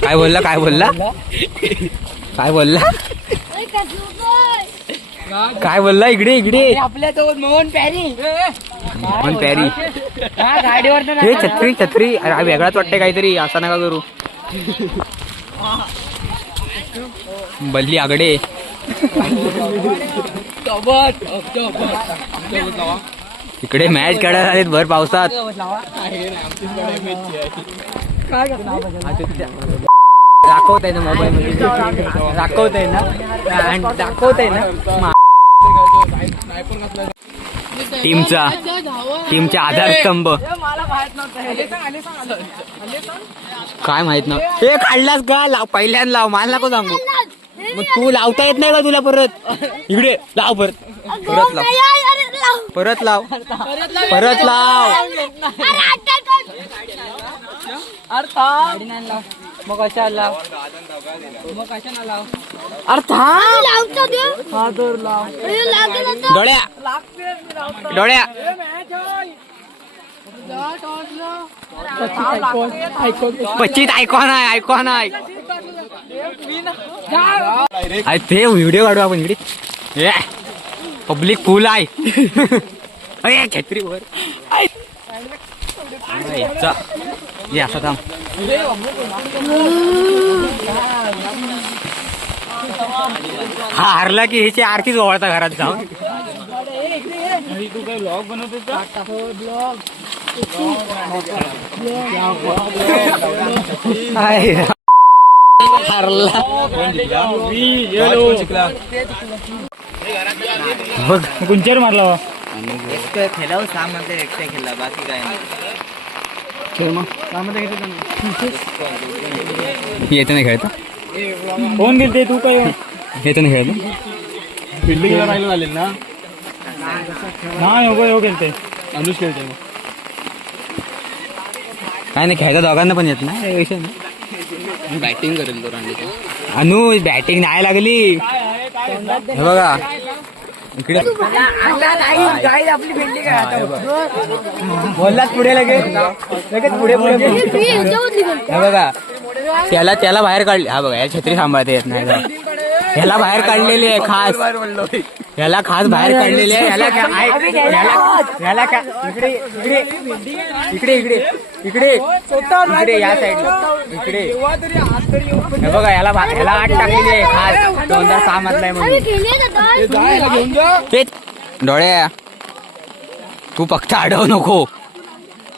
काय बोलला काय बोलला काय बोलला काय बोलला इकडे इकडे आपल्या तो मोहन पॅरी मोहन पॅरी गाडीवर हे छत्री छत्री अरे वेगळाच वाटते काहीतरी असा नका करू बल्ली आगडे इकडे मॅच खेळायला आलेत भर पावसात दाखवत ना मोबाईल मध्ये दाखवत ना दाखवत ना टीमचा आधारस्तंभ काय माहित ना हे काढलास का लाव पहिल्यांदा लाव मला नको सांगू मग तू लावता येत नाही का तुला परत इकडे लाव परत लाव परत लाव मग कशा लाव डोळ्या डोळ्या पच्चीस आयकॉन आहे ते व्हिडिओ काढू आपण इकडे पब्लिक फुल आहे छत्रीवर ये असं थांब हा हारला की ह्याची आरतीच ओवाळता घरात जाऊन तू काय ब्लॉग बनवतो हारला बघ गुंचर मारला खेळावं सामध्ये एकटे खेळला बाकी काय येते नाही खेळता कोण गेलते तू काय येते नाही खेळता बिल्डिंग राहिलं झालेल ना नाही हो गेलते अनुष खेळते काय नाही खेळता दोघांना पण येत ना विषय नाही बॅटिंग करेल तो रांडे अनु बॅटिंग नाही लागली हे बघा इकडे आपली बिल्डिंग बोललाच पुढे लगेच पुढे हे बघा त्याला बाहेर काढले हा बघा या छत्री सांभाळता येत नाही ह्याला बाहेर काढलेली आहे खास ह्याला खास बाहेर काढलेली आहे ह्याला इकडे इकडे इकडे इकडे इकडे या साईडला इकडे हे बघा ह्याला आत टाकलेली आहे खास 2006 मधला म्हणून तेच डोळ्या तू फक्त अडवू नको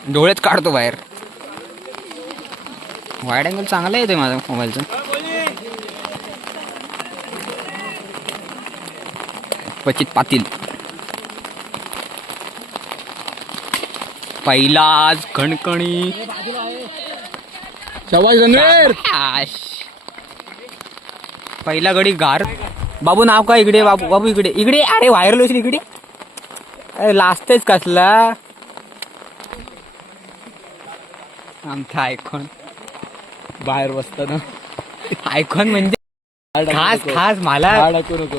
डोळेच काढतो बाहेर वाईड अँगल चांगला येतोय माझा मोबाईलचा क्वचित पाटील पहिलाच खणखणी पहिला गडी गार बाबू नाव का इकडे बाबू इकडे इकडे अरे व्हायरल होशील इकडे अरे लास्टच कसला आमचा आयकॉन बाहेर बसताना आयकॉन म्हणजे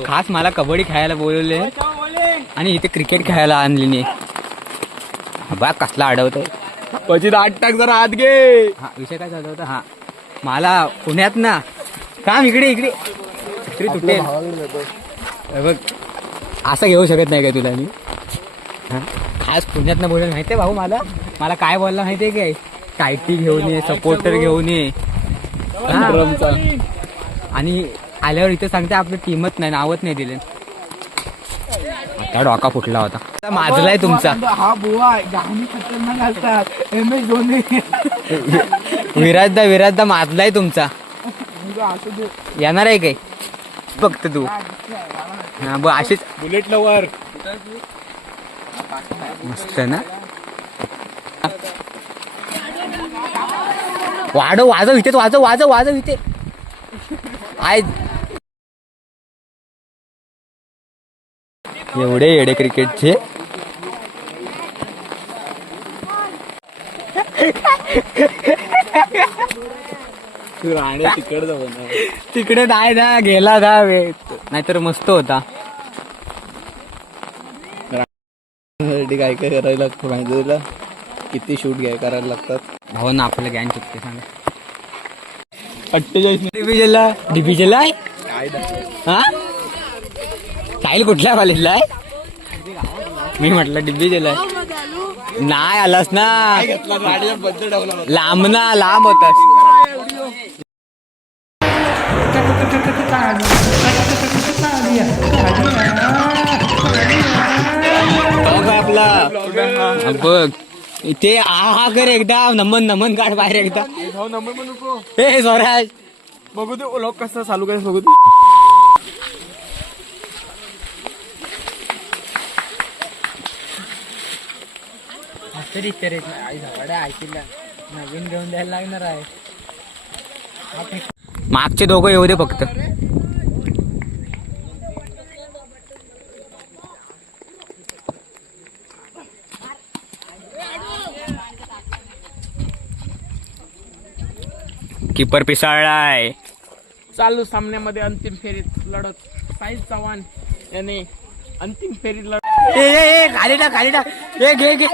खास मला कबड्डी खेळायला बोलवले आणि इथे क्रिकेट खेळायला आणली नाही बा कसला अडवतोय क्वचित 8 टाक जरा आत घे हा विषय काय झाला होता हा मला पुण्यात ना काम इकडे इकडे तुटेल बघ असं घेऊ शकत नाही का तुला मी खास पुण्यात ना बोलायला माहितीये भाऊ मला काय बोलला माहितीये काय टायटी घेऊन ये सपोर्टर घेऊन ये आणि आल्यावर इथे सांगते आपलं टीमच नाही नावच नाही दिले आता डोका फुटला होता माझलाय तुमचा हा बुवा गाणी खतरनाक असतात MS धोनी विराजदा माझलाय तुमचा येणार आहे काय फक्त तू हा ब अशीच बुलेट लवर मस्त ना वाजव इथे वाजव इथे आज एवढे येडे क्रिकेटचे तिकडे नाही ना गेला ना नाहीतर मस्त होता काय करायला लागतं माहिती तुला किती शूट करायला लागतात हो ना आपल्याला गॅन चुकते सांगा डिव्हिजनला डिव्हिजनला आहे हा साहिल कुठल्या कॉलेजला आहे मी म्हटलं डिव्हिजनला आहे नाही आलास ना लांब ना लांब होतास आपला बघ इथे हा कर एकदा नमन नमन काढ बाहेर एकदा हे स्वराज बघू दे लोक कसं चालू करायचं बघू दे नवीन घेऊन द्यायला लागणार आहे मागचे दोघं येऊ दे फक्त कीपर पिसाळलाय चालू सामन्यामध्ये अंतिम फेरीत लढत साहिल चव्हाण याने अंतिम फेरीत लढत खाली टाक हे घे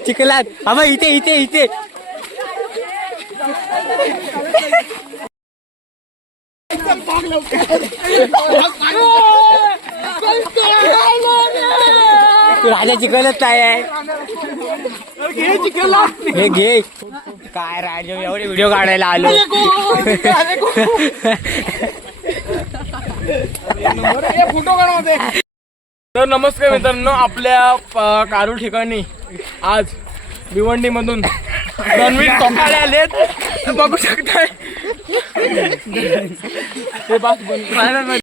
चिखलात हा इथे तू राजा चिखलच काय आहे हे घे काय राजा एवढे व्हिडिओ काढायला आलो तर नमस्कार मित्रांनो आपल्या कारूळ ठिकाणी आज भिवंडी मधून रणवीर टोकाळे आलेत बघू शकताय